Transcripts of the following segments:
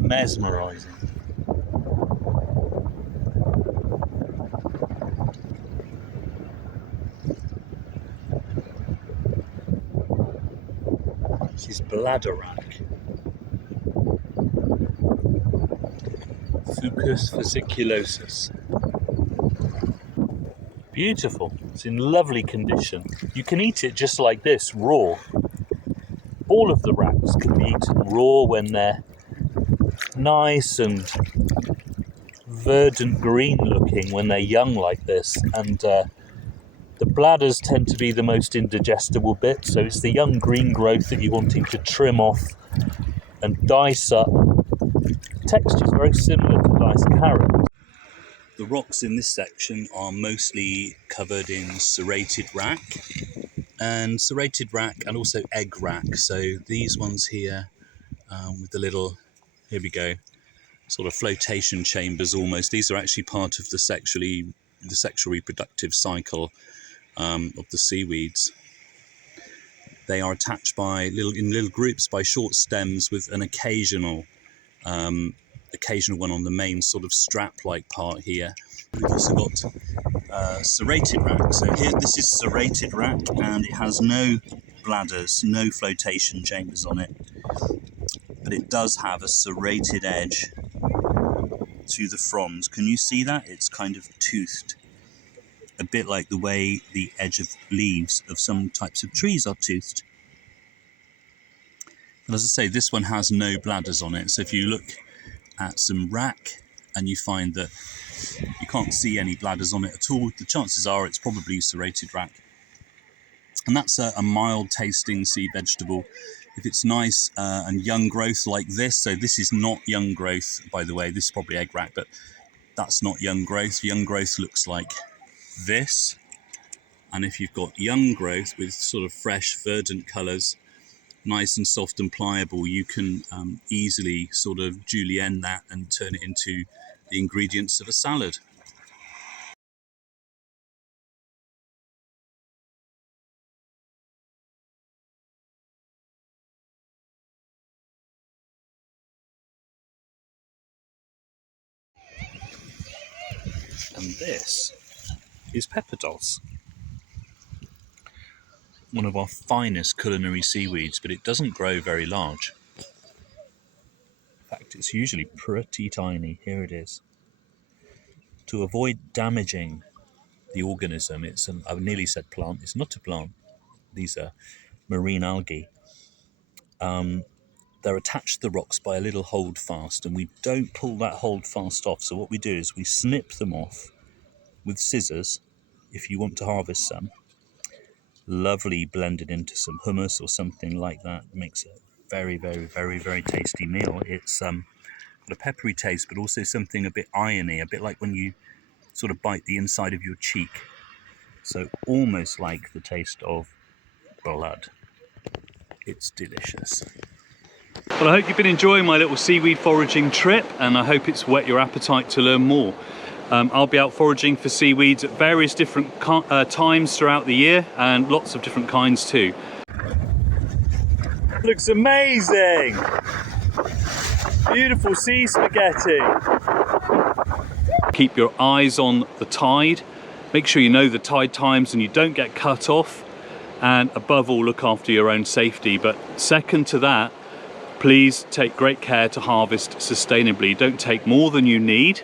Mesmerizing. This is bladder rack. Fucus vesiculosus. Beautiful. It's in lovely condition. You can eat it just like this, raw. All of the racks can be eaten raw when they're nice and verdant green looking when they're young like this, and the bladders tend to be the most indigestible bit, so it's the young green growth that you're wanting to trim off and dice up. Texture is very similar to diced carrot. The rocks in this section are mostly covered in serrated rack and also egg rack. So these ones here with the little, here we go, sort of flotation chambers almost. These are actually part of the sexual reproductive cycle of the seaweeds. They are attached by in little groups by short stems with an occasional one on the main sort of strap-like part here. We've also got serrated rack. So here, this is serrated rack, and it has no bladders, no flotation chambers on it, but it does have a serrated edge to the fronds. Can you see that? It's kind of toothed, a bit like the way the edge of leaves of some types of trees are toothed. And as I say, this one has no bladders on it. So if you look at some rack and you find that you can't see any bladders on it at all, the chances are it's probably serrated rack. And that's a mild tasting sea vegetable. If it's nice and young growth like this, so this is not young growth, by the way, this is probably egg rack, but that's not young growth. Young growth looks like this. And if you've got young growth with sort of fresh, verdant colours, nice and soft and pliable, you can easily sort of julienne that and turn it into the ingredients of a salad. And this is pepper dulse, one of our finest culinary seaweeds, but it doesn't grow very large. In fact, it's usually pretty tiny. Here it is. To avoid damaging the organism, I've nearly said plant, it's not a plant, these are marine algae. They're attached to the rocks by a little holdfast, and we don't pull that holdfast off. So what we do is we snip them off with scissors if you want to harvest some. Lovely blended into some hummus or something like that. It makes a very, very, very, very tasty meal. It's got a peppery taste, but also something a bit irony, a bit like when you sort of bite the inside of your cheek. So almost like the taste of blood. It's delicious. Well, I hope you've been enjoying my little seaweed foraging trip, and I hope it's whet your appetite to learn more. I'll be out foraging for seaweeds at various different times throughout the year, and lots of different kinds too. Looks amazing! Beautiful sea spaghetti! Keep your eyes on the tide. Make sure you know the tide times and you don't get cut off. And above all, look after your own safety. But second to that, please take great care to harvest sustainably. Don't take more than you need.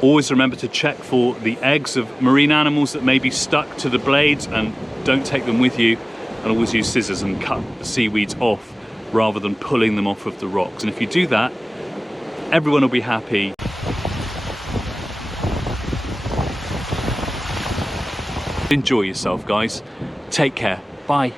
Always remember to check for the eggs of marine animals that may be stuck to the blades, and don't take them with you. And always use scissors and cut the seaweeds off rather than pulling them off of the rocks. And if you do that, everyone will be happy. Enjoy yourself, guys. Take care. Bye.